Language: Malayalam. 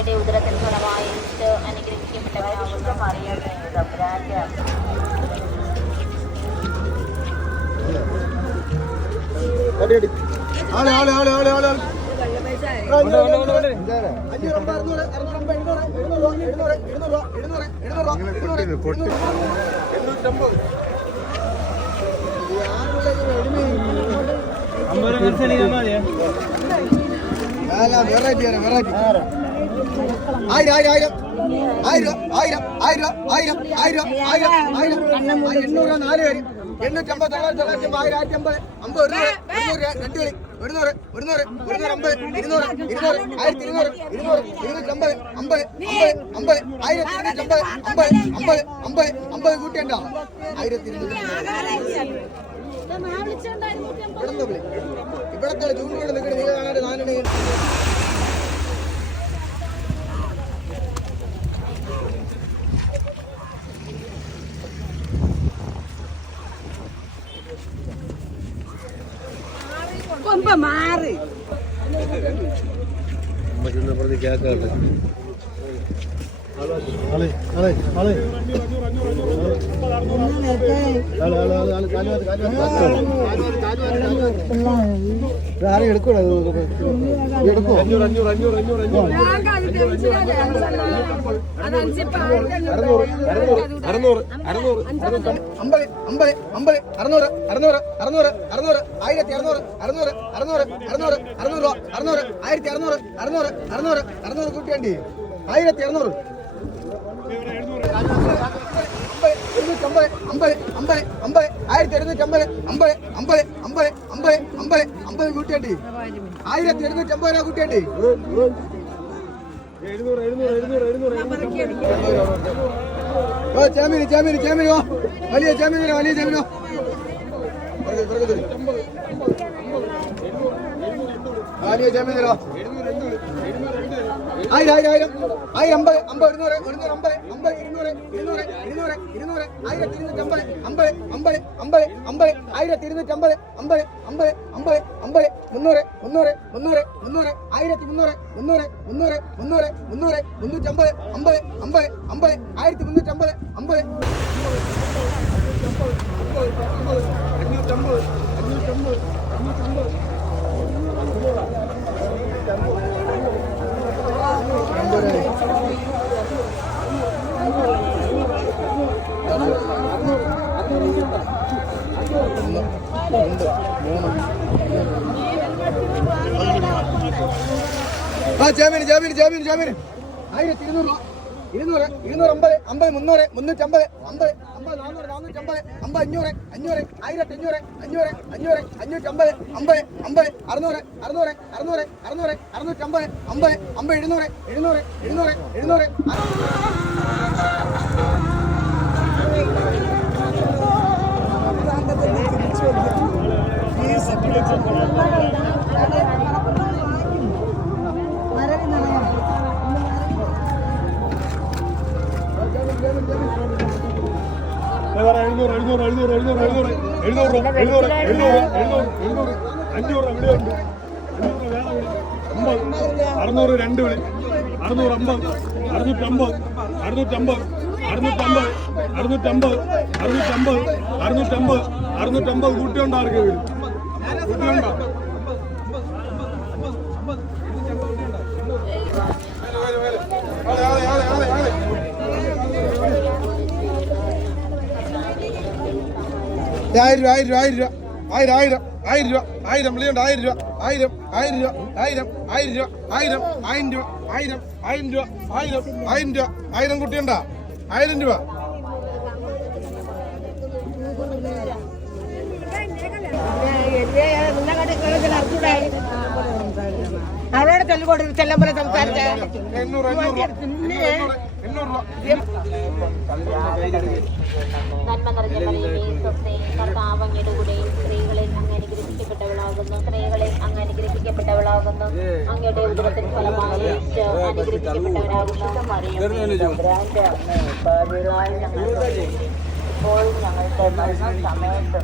അങ്ങയുടെ ഉദരത്തിൻ ഫലമായിട്ട് അനുഗ്രഹിക്കപ്പെട്ടവരാകുന്ന അമ്പത് മനസ്സിലാക്കിയാൽ മതിയോ വെറൈറ്റി വെറൈറ്റി ആയിരം ആയിരം ആയിരം. ആയിരം ആയിരം ആയിരം ആയിരം ആയിരം ആയിരം ആയിരം. എണ്ണൂറ് നാല് പേര്. എണ്ണൂറ്റമ്പത് തൊള്ളായിരത്തി തൊള്ളായിരത്തി അമ്പത് ആയിരം ആയിരത്തി അമ്പത് അമ്പത് ഒരു നൂറ് രണ്ട് കളി. ഒരുന്നൂറ് ഒരുന്നൂറ് ഒരുന്നൂറ് അമ്പത് ഇരുന്നൂറ് ഇരുന്നൂറ് ആയിരത്തി ഇരുന്നൂറ് ഇരുന്നൂറ് ഇരുന്നൂറ്റമ്പത് അമ്പത് അമ്പത് അമ്പത് ആയിരത്തി ഇരുന്നൂറ്റമ്പത് അമ്പത് അമ്പത് അമ്പത് അമ്പത് കൂട്ടിയണ്ട ആയിരത്തി ഇരുന്നൂറ്റി ഇവിടത്തെ വിളി ഇവിടത്തെ ചൂണ്ടുകൊണ്ട് നിൽക്കണ നിങ്ങൾ കാണാണ്ട് ഇപ്പൊ മാറി. എടുക്കൂടാ എടുക്കോ അറുന്നൂറ് അറുന്നൂറ് അമ്പത് അമ്പത് അമ്പത് അറുന്നൂറ് അറുന്നൂറ് അറുന്നൂറ് അറുന്നൂറ് ആയിരത്തി അറുന്നൂറ് അറുന്നൂറ് അറുന്നൂറ് അറുന്നൂറ് അറുന്നൂറ് രൂപ അറുന്നൂറ് ആയിരത്തി അറുന്നൂറ് അറുന്നൂറ് അറുന്നൂറ് അറുന്നൂറ് കൂട്ടിയാണ്ടി ആയിരത്തി അറുന്നൂറ് എഴുന്നൂറ്റമ്പത് അമ്പത് അമ്പത് അമ്പത് ആയിരത്തി എഴുന്നൂറ്റമ്പത് അമ്പത് അമ്പത് അമ്പത് അമ്പത് അമ്പത് അമ്പത് കൂട്ടിയാണ്ടി ആയിരത്തി എഴുന്നൂറ്റമ്പത് രൂപ കൂട്ടിയാണ്ടി ചേമീന് ചേമീന് ചേമീനോ വലിയ ചേമീനോ വലിയ ചേമീനോ ആയിരം ആയിരം ആയിരം ആയിരം അമ്പത് അമ്പത് ഇരുന്നൂറ് ഇരുന്നൂറ് അമ്പത് അമ്പത് ഇരുന്നൂറ് ഇരുന്നൂറ് ഇരുന്നൂറ് ഇരുന്നൂറ് ആയിരത്തി ഇരുന്നൂറ്റമ്പത് അമ്പത് അമ്പത് അമ്പത് അമ്പത് ആയിരത്തി ഇരുന്നൂറ്റമ്പത് അമ്പത് അമ്പത് അമ്പത് അമ്പത് മുന്നൂറ് മുന്നൂറ് മുന്നൂറ് മുന്നൂറ് ആയിരത്തി മുന്നൂറ് മുന്നൂറ് മുന്നൂറ് മുന്നൂറ് മുന്നൂറ് മുന്നൂറ്റമ്പത് അമ്പത് അമ്പത് അമ്പത് ആയിരത്തി മുന്നൂറ്റമ്പത് അമ്പത് അഞ്ഞൂറ്റമ്പത് അഞ്ഞൂറ്റമ്പത് അഞ്ഞൂറ്റമ്പത് ആ ജാമീൻ ജാമീൻ ജാമീൻ ജാമീൻ ആയിരത്തി ഇരുന്നൂറ് രൂപ. ഇരുന്നൂറ് ഇരുന്നൂറ് അമ്പത് മുന്നൂറ് മുന്നൂറ്റമ്പത് അമ്പത് അമ്പത് നാന്നൂറ് നാനൂറ്റമ്പത് അമ്പത് അഞ്ഞൂറ് അഞ്ഞൂറ് ആയിരത്തി അഞ്ഞൂറ് അഞ്ഞൂറ് അഞ്ഞൂറ് അഞ്ഞൂറ്റമ്പത് അമ്പത് അമ്പത് അറുന്നൂറ് അറുന്നൂറ് അറുന്നൂറ് അറുന്നൂറ് അറുന്നൂറ്റമ്പത് അമ്പത് അമ്പത് എഴുന്നൂറ് എഴുന്നൂറ് എഴുന്നൂറ് എഴുന്നൂറ് എഴുന്നൂറ് എഴുന്നൂറ് എഴുന്നൂറ് എഴുന്നൂറ് എഴുന്നൂറ് എഴുന്നൂറ് രൂപ എഴുന്നൂറ് എഴുന്നൂറ് എഴുന്നൂറ് എഴുന്നൂറ് അഞ്ഞൂറ് രൂപ വിളിയുണ്ട് അമ്പത് അറുന്നൂറ് രണ്ട് വിളി അറുന്നൂറ് അമ്പത് അറുന്നൂറ്റമ്പത് അറുന്നൂറ്റമ്പത് അറുന്നൂറ്റമ്പത് അറുന്നൂറ്റമ്പത് അറുന്നൂറ്റമ്പത് അറുന്നൂറ്റമ്പത് അറുന്നൂറ്റമ്പത് കൂട്ടിയുണ്ടോ ആർക്ക് വീട് കൂട്ടിയുണ്ടോ ആയിരം രൂപ ആയിരം രൂപ ആയിരം രൂപ. ആയിരം ആയിരം ആയിരം രൂപ ആയിരം വിളിയുണ്ട് ആയിരം രൂപ ആയിരം ആയിരം രൂപ ആയിരം ആയിരം രൂപ ആയിരം ആയിരം രൂപ ആയിരം ആയിരം രൂപ ആയിരം ആയിരം രൂപ ആയിരം കുട്ടിയുണ്ടാ. ആയിരം രൂപ. അവരോട് ചെല്ലുകൊണ്ട് ചെല്ലാൻ പോലെ സംസാരിച്ച. നന്മ നിറഞ്ഞ സ്വപ്നേ കർത്താവങ്ങയുടെ കൂടെയും സ്ത്രീകളിൽ അങ്ങ് അനുഗ്രഹിക്കപ്പെട്ടവളാകുന്നു. സ്ത്രീകളിൽ അങ്ങ് അനുഗ്രഹിക്കപ്പെട്ടവളാകുന്നു. അങ്ങയുടെ ഉദരത്തിന് ഫലമായി അനുഗ്രഹിക്കപ്പെട്ടവരാകുന്നു. ഇപ്പോൾ ഞങ്ങളുടെ മരണ സമയത്ത്